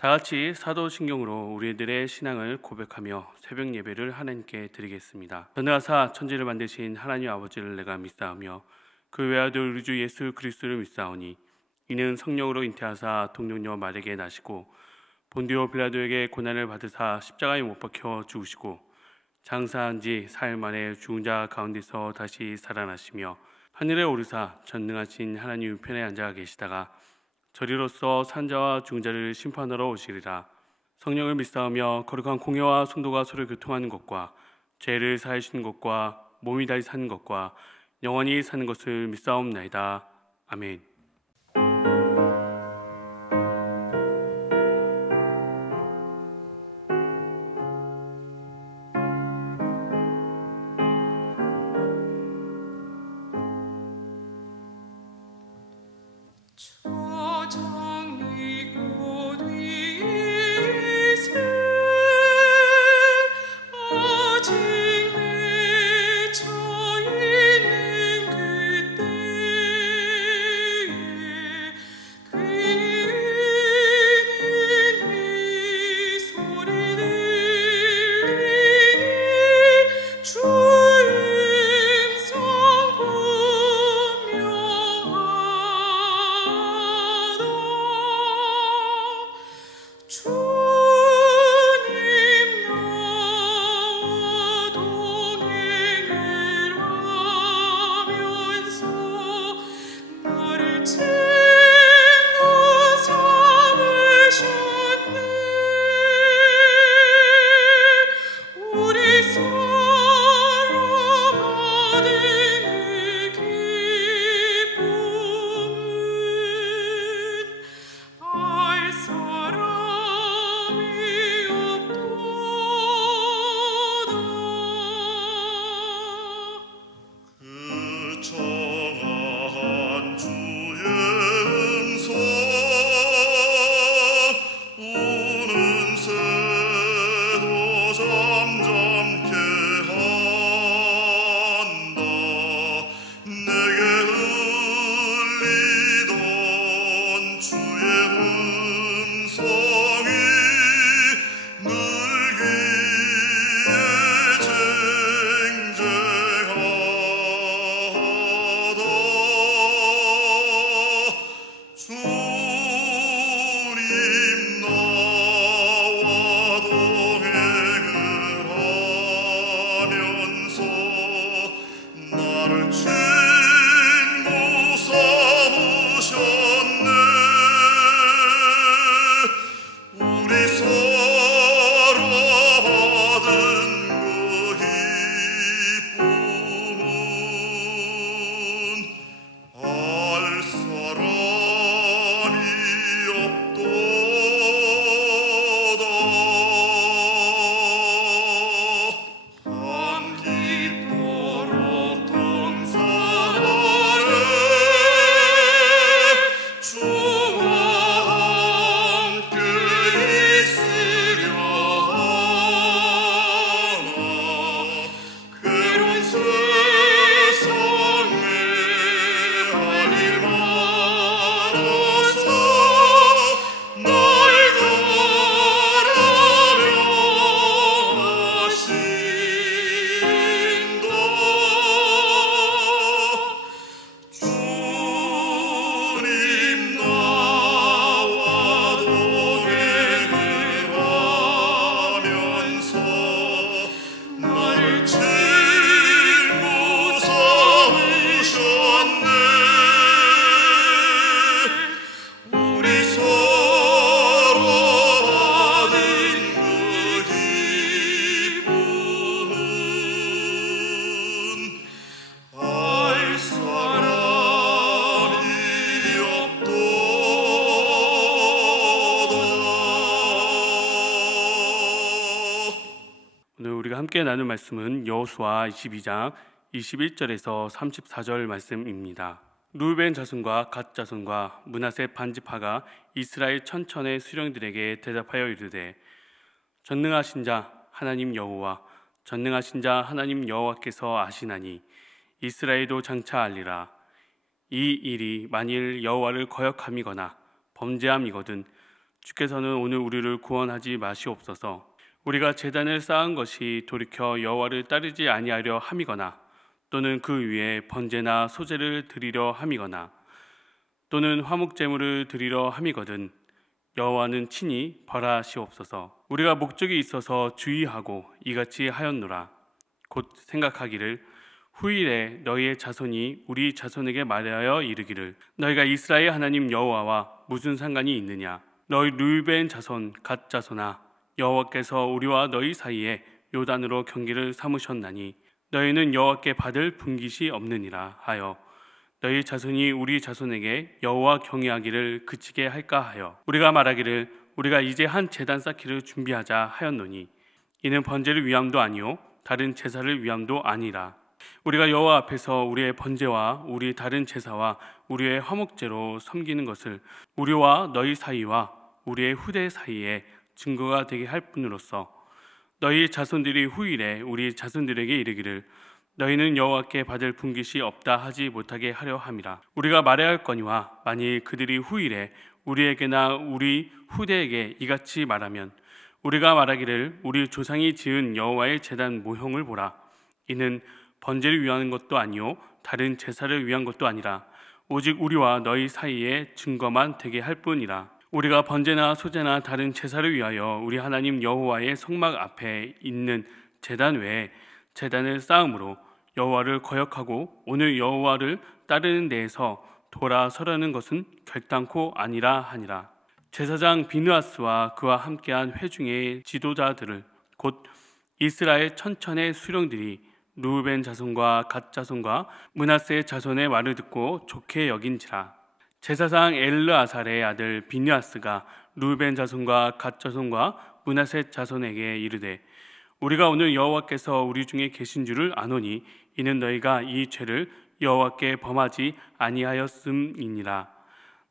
다 같이 사도신경으로 우리들의 신앙을 고백하며 새벽 예배를 하나님께 드리겠습니다. 전능하사 천지를 만드신 하나님 아버지를 내가 믿사오며 그 외아들 우리 주 예수 그리스도를 믿사오니 이는 성령으로 잉태하사 동정녀 마리아에게 나시고 본디오 빌라도에게 고난을 받으사 십자가에 못 박혀 죽으시고 장사한 지 사흘 만에 죽은 자 가운데서 다시 살아나시며 하늘에 오르사 전능하신 하나님 우편에 앉아 계시다가 저리로서 산자와 죽은 자를 심판하러 오시리라. 성령을 믿사오며 거룩한 공회와 성도가 서로 교통하는 것과 죄를 사하시는 것과 몸이 다시 사는 것과 영원히 사는 것을 믿사옵나이다. 아멘. 함께 나눌 말씀은 여호수아 22장 21절에서 34절 말씀입니다. 루벤 자손과 갓 자손과 므낫세 반지파가 이스라엘 천천의 수령들에게 대답하여 이르되 전능하신 자 하나님 여호와 전능하신 자 하나님 여호와께서 아시나니 이스라엘도 장차 알리라. 이 일이 만일 여호와를 거역함이거나 범죄함이거든 주께서는 오늘 우리를 구원하지 마시옵소서. 우리가 제단을 쌓은 것이 돌이켜 여호와를 따르지 아니하려 함이거나 또는 그 위에 번제나 소제를 드리려 함이거나 또는 화목제물을 드리려 함이거든 여호와는 친히 벌하시옵소서. 우리가 목적이 있어서 주의하고 이같이 하였노라. 곧 생각하기를 후일에 너희의 자손이 우리 자손에게 말하여 이르기를 너희가 이스라엘 하나님 여호와와 무슨 상관이 있느냐. 너희 르우벤 자손 갓 자손아, 여호와께서 우리와 너희 사이에 요단으로 경계를 삼으셨나니 너희는 여호와께 받을 분깃이 없느니라 하여 너희 자손이 우리 자손에게 여호와 경외하기를 그치게 할까 하여 우리가 말하기를 우리가 이제 한 제단 쌓기를 준비하자 하였노니 이는 번제를 위함도 아니요 다른 제사를 위함도 아니라 우리가 여호와 앞에서 우리의 번제와 우리 다른 제사와 우리의 화목제로 섬기는 것을 우리와 너희 사이와 우리의 후대 사이에 증거가 되게 할 뿐으로써 너희 자손들이 후일에 우리 자손들에게 이르기를 너희는 여호와께 받을 분깃이 없다 하지 못하게 하려 함이라. 우리가 말해야 할 거니와 만일 그들이 후일에 우리에게나 우리 후대에게 이같이 말하면 우리가 말하기를 우리 조상이 지은 여호와의 제단 모형을 보라. 이는 번제를 위한 것도 아니요 다른 제사를 위한 것도 아니라 오직 우리와 너희 사이에 증거만 되게 할 뿐이라. 우리가 번제나 소제나 다른 제사를 위하여 우리 하나님 여호와의 성막 앞에 있는 제단 외에 제단을 쌓음으로 여호와를 거역하고 오늘 여호와를 따르는 데에서 돌아서려는 것은 결단코 아니라 하니라. 제사장 비느하스와 그와 함께한 회중의 지도자들을 곧 이스라엘 천천의 수령들이 르우벤 자손과 갓 자손과 므낫세 자손의 말을 듣고 좋게 여긴지라. 제사장 엘르아살의 아들 비느하스가 르우벤 자손과 갓 자손과 므낫세 자손에게 이르되 우리가 오늘 여호와께서 우리 중에 계신 줄을 아노니 이는 너희가 이 죄를 여호와께 범하지 아니하였음이니라.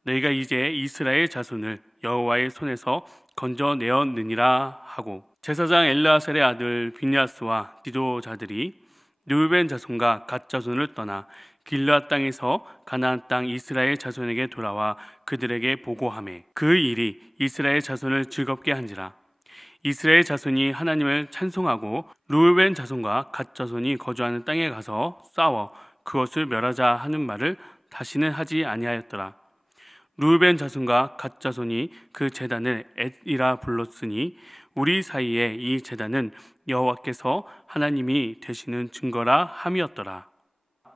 너희가 이제 이스라엘 자손을 여호와의 손에서 건져내었느니라 하고 제사장 엘르아살의 아들 비느하스와 지도자들이 르우벤 자손과 갓 자손을 떠나 길르앗 땅에서 가나안 땅 이스라엘 자손에게 돌아와 그들에게 보고하매 그 일이 이스라엘 자손을 즐겁게 한지라. 이스라엘 자손이 하나님을 찬송하고 르우벤 자손과 갓 자손이 거주하는 땅에 가서 싸워 그것을 멸하자 하는 말을 다시는 하지 아니하였더라. 르우벤 자손과 갓 자손이 그 제단을 엣이라 불렀으니 우리 사이에 이 제단은 여호와께서 하나님이 되시는 증거라 함이었더라.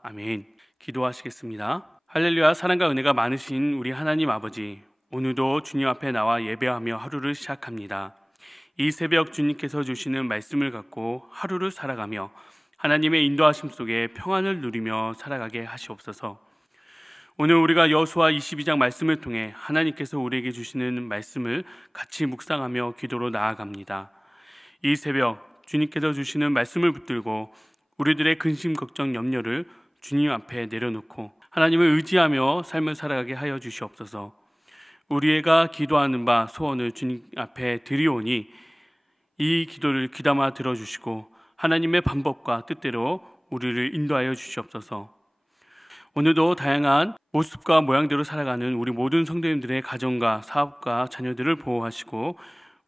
아멘. 기도하시겠습니다. 할렐루야. 사랑과 은혜가 많으신 우리 하나님 아버지, 오늘도 주님 앞에 나와 예배하며 하루를 시작합니다. 이 새벽 주님께서 주시는 말씀을 갖고 하루를 살아가며 하나님의 인도하심 속에 평안을 누리며 살아가게 하시옵소서. 오늘 우리가 여호수아 22장 말씀을 통해 하나님께서 우리에게 주시는 말씀을 같이 묵상하며 기도로 나아갑니다. 이 새벽 주님께서 주시는 말씀을 붙들고 우리들의 근심, 걱정, 염려를 주님 앞에 내려놓고 하나님을 의지하며 삶을 살아가게 하여 주시옵소서. 우리가 기도하는 바 소원을 주님 앞에 드리오니 이 기도를 귀담아 들어주시고 하나님의 방법과 뜻대로 우리를 인도하여 주시옵소서. 오늘도 다양한 모습과 모양대로 살아가는 우리 모든 성도님들의 가정과 사업과 자녀들을 보호하시고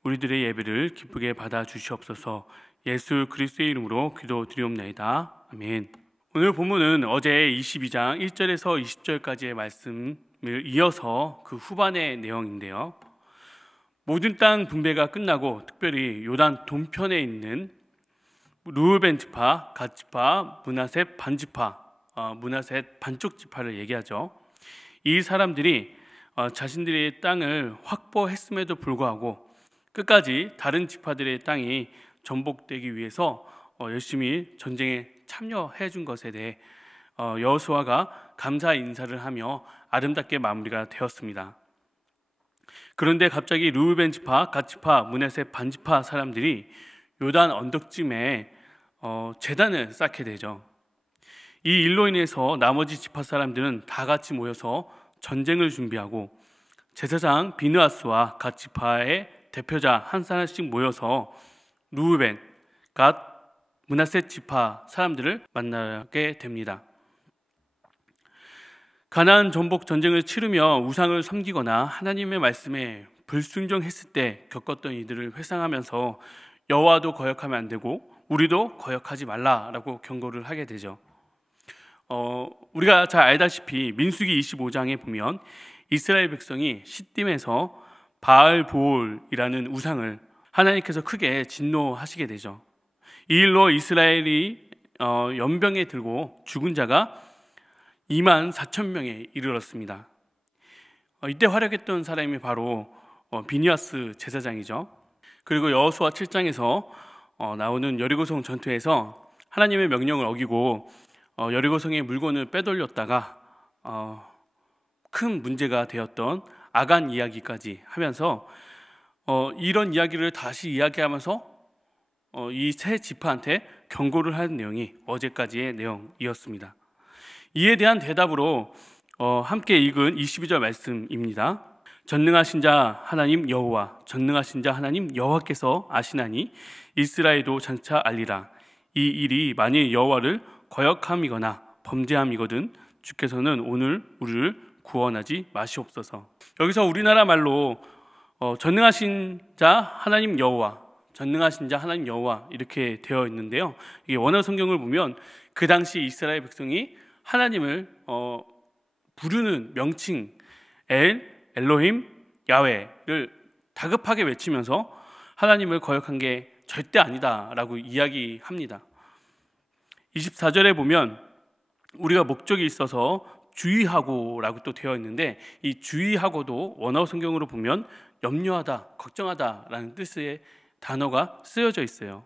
우리들의 예배를 기쁘게 받아 주시옵소서. 예수 그리스도의 이름으로 기도드리옵나이다. 아멘. 오늘 본문은 어제 22장 1절에서 20절까지의 말씀을 이어서 그 후반의 내용인데요. 모든 땅 분배가 끝나고 특별히 요단 동편에 있는 르우벤 지파, 갓 지파, 므낫셋 반지파, 므낫셋 반쪽 지파를 얘기하죠. 이 사람들이 자신들의 땅을 확보했음에도 불구하고 끝까지 다른 지파들의 땅이 정복되기 위해서 열심히 전쟁에 참여해 준 것에 대해 여호수아가 감사 인사를 하며 아름답게 마무리가 되었습니다. 그런데 갑자기 르우벤 지파, 갓 지파, 므낫셋 반지파 사람들이 요단 언덕쯤에 제단을 쌓게 되죠. 이 일로 인해서 나머지 지파 사람들은 다 같이 모여서 전쟁을 준비하고 제사장 비느하스와 갓 지파의 대표자 한 사람씩 모여서 르우벤, 갓, 므낫셋 지파 사람들을 만나게 됩니다. 가나안 정복 전쟁을 치르며 우상을 섬기거나 하나님의 말씀에 불순종했을 때 겪었던 이들을 회상하면서 여호와도 거역하면 안 되고 우리도 거역하지 말라라고 경고를 하게 되죠. 우리가 잘 알다시피 민수기 25장에 보면 이스라엘 백성이 시딤에서 바알보올이라는 우상을 하나님께서 크게 진노하시게 되죠. 이 일로 이스라엘이 연병에 들고 죽은 자가 2만 4천 명에 이르렀습니다. 이때 활약했던 사람이 바로 비니아스 제사장이죠. 그리고 여호수아 7장에서 나오는 여리고성 전투에서 하나님의 명령을 어기고 여리고성의 물건을 빼돌렸다가 큰 문제가 되었던 아간 이야기까지 하면서 이런 이야기를 다시 이야기하면서 이 세 지파한테 경고를 하는 내용이 어제까지의 내용이었습니다. 이에 대한 대답으로 함께 읽은 22절 말씀입니다. 전능하신 자 하나님 여호와, 전능하신 자 하나님 여호와께서 아시나니 이스라엘도 장차 알리라. 이 일이 만일 여호와를 거역함이거나 범죄함이거든 주께서는 오늘 우리를 구원하지 마시옵소서. 여기서 우리나라 말로 전능하신 자 하나님 여호와, 전능하신 자 하나님 여호와 이렇게 되어 있는데요. 이게 원어 성경을 보면 그 당시 이스라엘 백성이 하나님을 부르는 명칭 엘로힘 야훼를 다급하게 외치면서 하나님을 거역한 게 절대 아니다라고 이야기합니다. 24절에 보면 우리가 목적이 있어서 주의하고라고 또 되어 있는데 이 주의하고도 원어 성경으로 보면 염려하다, 걱정하다라는 뜻의 단어가 쓰여져 있어요.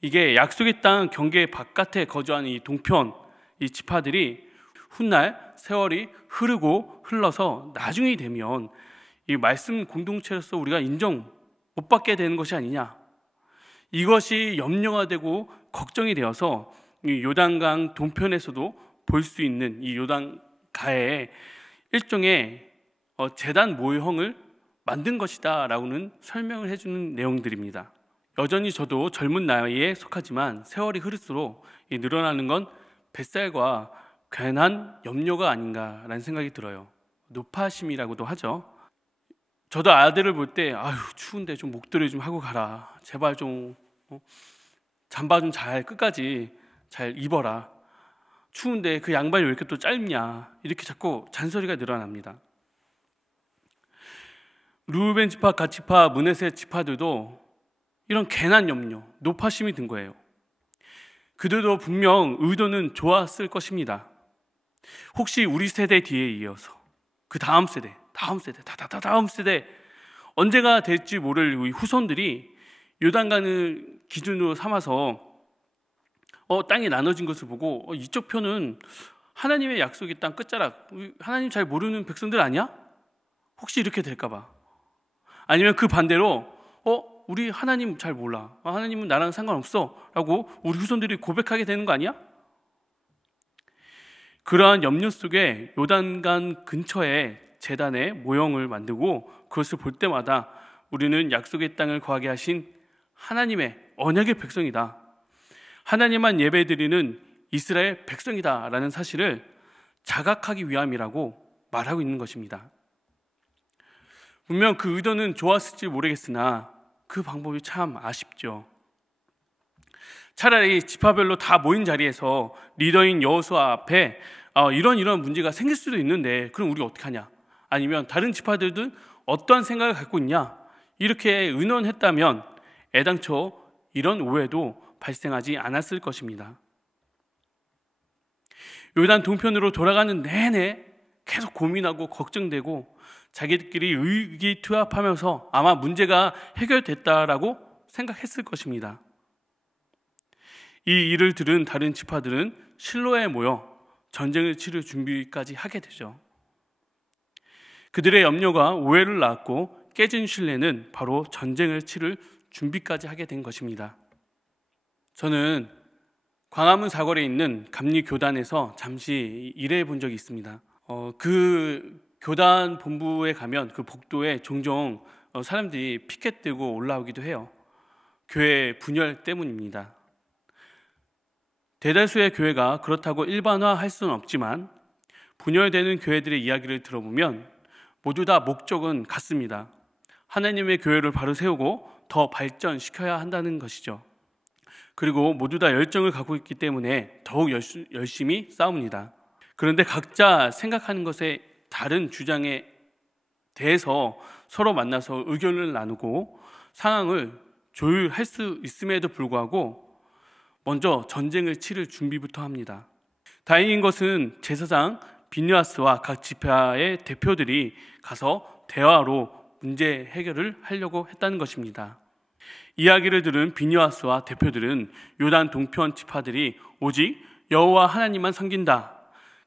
이게 약속의 땅 경계 바깥에 거주하는 이 동편 이 지파들이 훗날 세월이 흐르고 흘러서 나중이 되면 이 말씀 공동체로서 우리가 인정 못 받게 되는 것이 아니냐, 이것이 염려가 되고 걱정이 되어서 이 요단강 동편에서도 볼 수 있는 이 요단가에 일종의 제단 모형을 만든 것이다 라고는 설명을 해주는 내용들입니다. 여전히 저도 젊은 나이에 속하지만 세월이 흐를수록 늘어나는 건 뱃살과 괜한 염려가 아닌가라는 생각이 들어요. 노파심이라고도 하죠. 저도 아들을 볼 때 아유 추운데 좀 목도리 좀 하고 가라, 제발 좀 잠바 좀 잘 끝까지 잘 입어라, 추운데 그 양말이 왜 이렇게 또 짧냐, 이렇게 자꾸 잔소리가 늘어납니다. 르우벤 지파, 갓 지파, 므낫세 지파들도 이런 괜한 염려, 노파심이 든 거예요. 그들도 분명 의도는 좋았을 것입니다. 혹시 우리 세대 뒤에 이어서 그 다음 세대, 다음 세대 언제가 될지 모를 우리 후손들이 요단강을 기준으로 삼아서 땅이 나눠진 것을 보고 이쪽 편은 하나님의 약속의 땅 끝자락, 하나님 잘 모르는 백성들 아니야? 혹시 이렇게 될까 봐. 아니면 그 반대로 우리 하나님 잘 몰라, 하나님은 나랑 상관없어 라고 우리 후손들이 고백하게 되는 거 아니야? 그러한 염려 속에 요단강 근처에 제단의 모형을 만들고 그것을 볼 때마다 우리는 약속의 땅을 거하게 하신 하나님의 언약의 백성이다, 하나님만 예배드리는 이스라엘 백성이다 라는 사실을 자각하기 위함이라고 말하고 있는 것입니다. 분명 그 의도는 좋았을지 모르겠으나 그 방법이 참 아쉽죠. 차라리 지파별로 다 모인 자리에서 리더인 여호수아 앞에 이런 문제가 생길 수도 있는데 그럼 우리 어떻게 하냐, 아니면 다른 지파들은 어떠한 생각을 갖고 있냐, 이렇게 의논했다면 애당초 이런 오해도 발생하지 않았을 것입니다. 요단 동편으로 돌아가는 내내 계속 고민하고 걱정되고 자기들끼리 의기투합하면서 아마 문제가 해결됐다라고 생각했을 것입니다. 이 일을 들은 다른 지파들은 실로에 모여 전쟁을 치를 준비까지 하게 되죠. 그들의 염려가 오해를 낳았고 깨진 신뢰는 바로 전쟁을 치를 준비까지 하게 된 것입니다. 저는 광화문 사거리에 있는 감리교단에서 잠시 일해 본 적이 있습니다. 그 교단 본부에 가면 그 복도에 종종 사람들이 피켓 들고 올라오기도 해요. 교회 분열 때문입니다. 대다수의 교회가 그렇다고 일반화할 수는 없지만 분열되는 교회들의 이야기를 들어보면 모두 다 목적은 같습니다. 하나님의 교회를 바로 세우고 더 발전시켜야 한다는 것이죠. 그리고 모두 다 열정을 갖고 있기 때문에 더욱 열심히 싸웁니다. 그런데 각자 생각하는 것에 다른 주장에 대해서 서로 만나서 의견을 나누고 상황을 조율할 수 있음에도 불구하고 먼저 전쟁을 치를 준비부터 합니다. 다행인 것은 제사장 비느하스와 각 지파의 대표들이 가서 대화로 문제 해결을 하려고 했다는 것입니다. 이야기를 들은 비느하스와 대표들은 요단 동편 지파들이 오직 여호와 하나님만 섬긴다,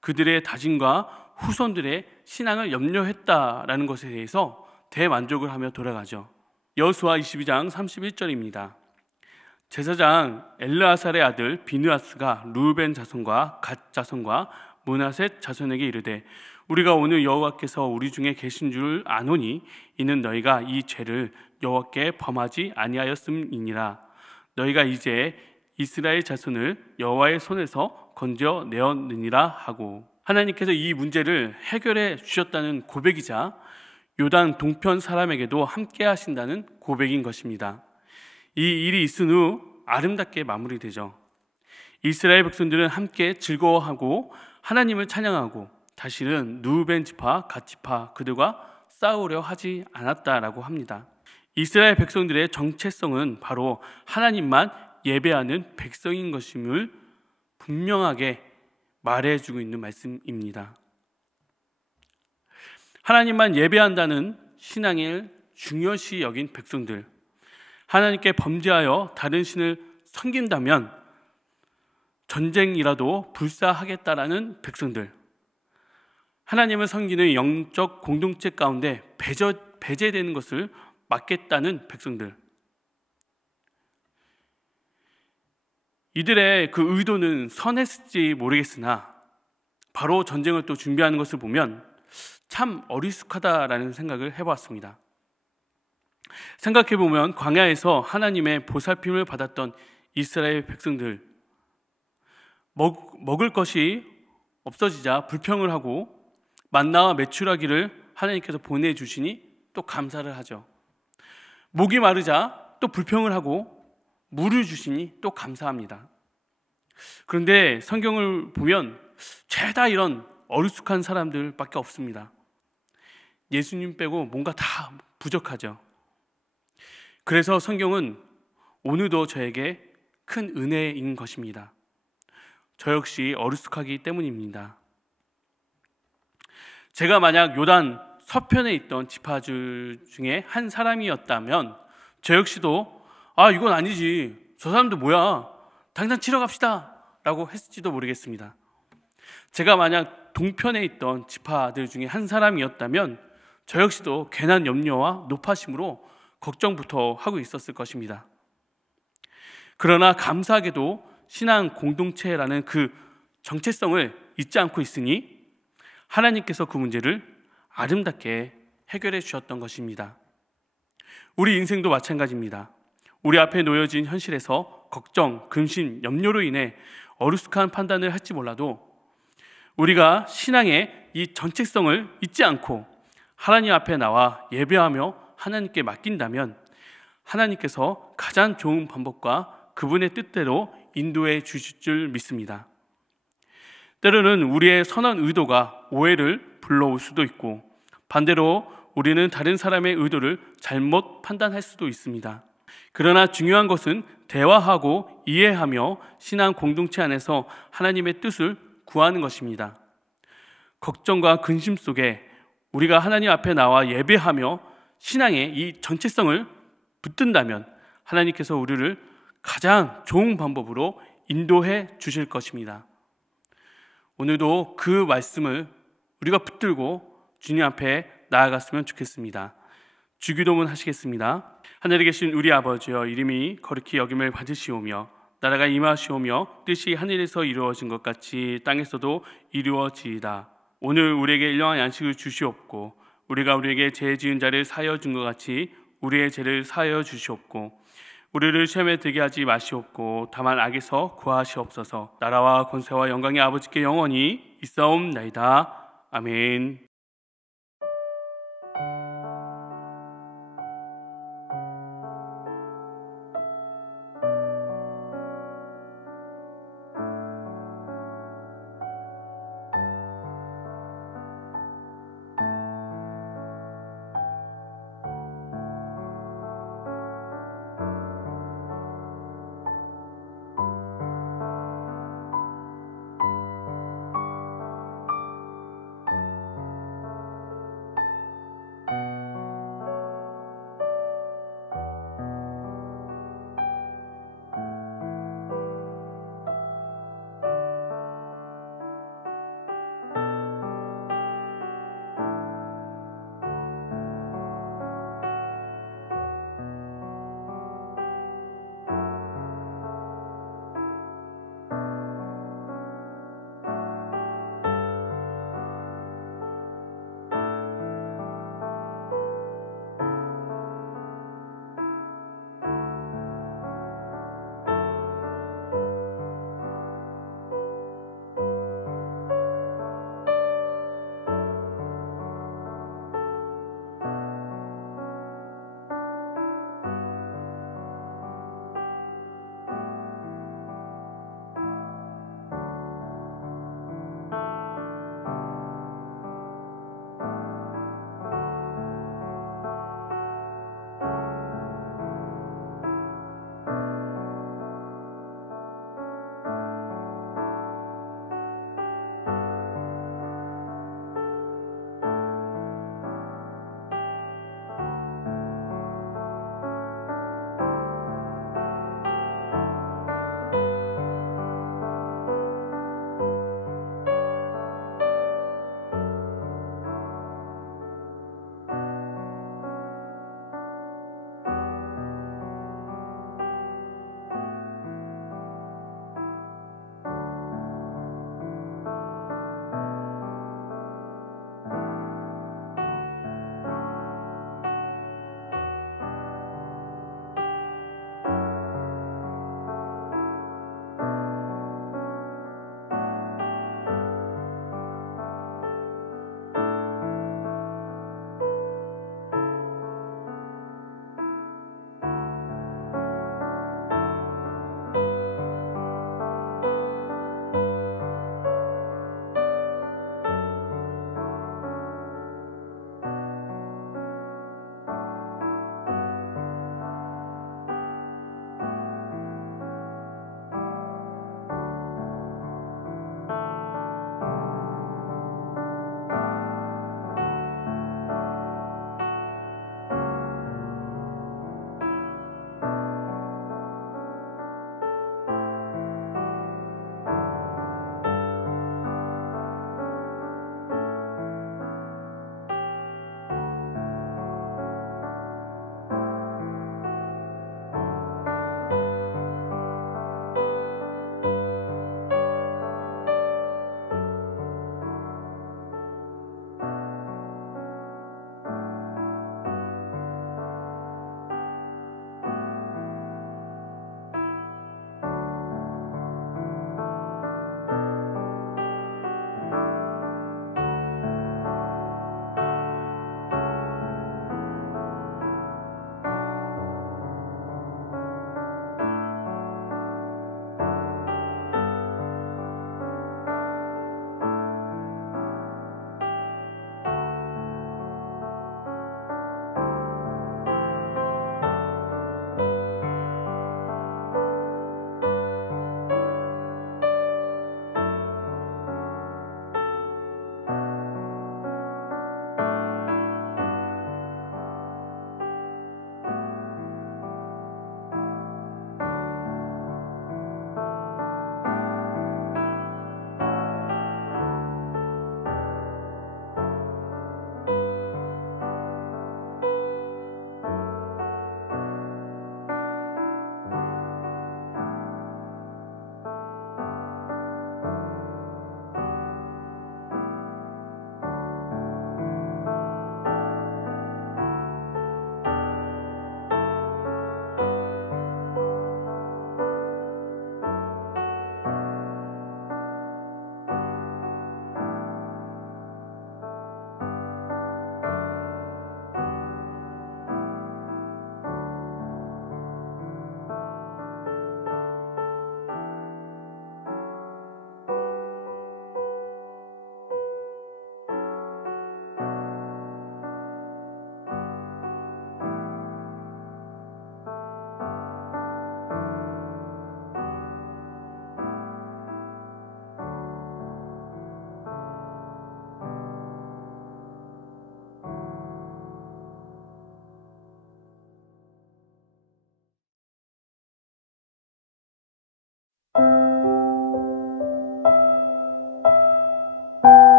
그들의 다짐과 후손들의 신앙을 염려했다라는 것에 대해서 대만족을 하며 돌아가죠. 여호수아 22장 31절입니다. 제사장 엘르아살의 아들 비느하스가 르우벤 자손과 갓 자손과 므낫셋 자손에게 이르되 우리가 오늘 여호와께서 우리 중에 계신 줄 아노니 이는 너희가 이 죄를 여호와께 범하지 아니하였음이니라. 너희가 이제 이스라엘 자손을 여호와의 손에서 건져 내었느니라 하고, 하나님께서 이 문제를 해결해 주셨다는 고백이자 요단 동편 사람에게도 함께 하신다는 고백인 것입니다. 이 일이 있은 후 아름답게 마무리되죠. 이스라엘 백성들은 함께 즐거워하고 하나님을 찬양하고 다시는 르우벤 지파, 갓 지파 그들과 싸우려 하지 않았다라고 합니다. 이스라엘 백성들의 정체성은 바로 하나님만 예배하는 백성인 것임을 분명하게 말해주고 있는 말씀입니다. 하나님만 예배한다는 신앙을 중요시 여긴 백성들, 하나님께 범죄하여 다른 신을 섬긴다면 전쟁이라도 불사하겠다라는 백성들, 하나님을 섬기는 영적 공동체 가운데 배제되는 것을 막겠다는 백성들, 이들의 그 의도는 선했을지 모르겠으나 바로 전쟁을 또 준비하는 것을 보면 참 어리숙하다라는 생각을 해보았습니다. 생각해보면 광야에서 하나님의 보살핌을 받았던 이스라엘 백성들, 먹을 것이 없어지자 불평을 하고 만나와 메추라기를 하나님께서 보내주시니 또 감사를 하죠. 목이 마르자 또 불평을 하고 물을 주시니 또 감사합니다. 그런데 성경을 보면 죄다 이런 어리숙한 사람들밖에 없습니다. 예수님 빼고 뭔가 다 부족하죠. 그래서 성경은 오늘도 저에게 큰 은혜인 것입니다. 저 역시 어리숙하기 때문입니다. 제가 만약 요단 서편에 있던 지파들 중에 한 사람이었다면 저 역시도 이건 아니지, 저 사람들 뭐야, 당장 치러 갑시다 라고 했을지도 모르겠습니다. 제가 만약 동편에 있던 지파들 중에 한 사람이었다면 저 역시도 괜한 염려와 노파심으로 걱정부터 하고 있었을 것입니다. 그러나 감사하게도 신앙 공동체라는 그 정체성을 잊지 않고 있으니 하나님께서 그 문제를 아름답게 해결해 주셨던 것입니다. 우리 인생도 마찬가지입니다. 우리 앞에 놓여진 현실에서 걱정, 근심, 염려로 인해 어리숙한 판단을 할지 몰라도 우리가 신앙의 이 정체성을 잊지 않고 하나님 앞에 나와 예배하며 하나님께 맡긴다면 하나님께서 가장 좋은 방법과 그분의 뜻대로 인도해 주실 줄 믿습니다. 때로는 우리의 선한 의도가 오해를 불러올 수도 있고 반대로 우리는 다른 사람의 의도를 잘못 판단할 수도 있습니다. 그러나 중요한 것은 대화하고 이해하며 신앙 공동체 안에서 하나님의 뜻을 구하는 것입니다. 걱정과 근심 속에 우리가 하나님 앞에 나와 예배하며 신앙의 이 전체성을 붙든다면 하나님께서 우리를 가장 좋은 방법으로 인도해 주실 것입니다. 오늘도 그 말씀을 우리가 붙들고 주님 앞에 나아갔으면 좋겠습니다. 주기도문 하시겠습니다. 하늘에 계신 우리 아버지여, 이름이 거룩히 여김을 받으시오며 나라가 임하시오며 뜻이 하늘에서 이루어진 것 같이 땅에서도 이루어지이다. 오늘 우리에게 일용할 양식을 주시옵고 우리가 우리에게 죄 지은 자를 사하여 준 것 같이 우리의 죄를 사하여 주시옵고 우리를 시험에 들게 하지 마시옵고 다만 악에서 구하시옵소서. 나라와 권세와 영광의 아버지께 영원히 있사옵나이다. 아멘.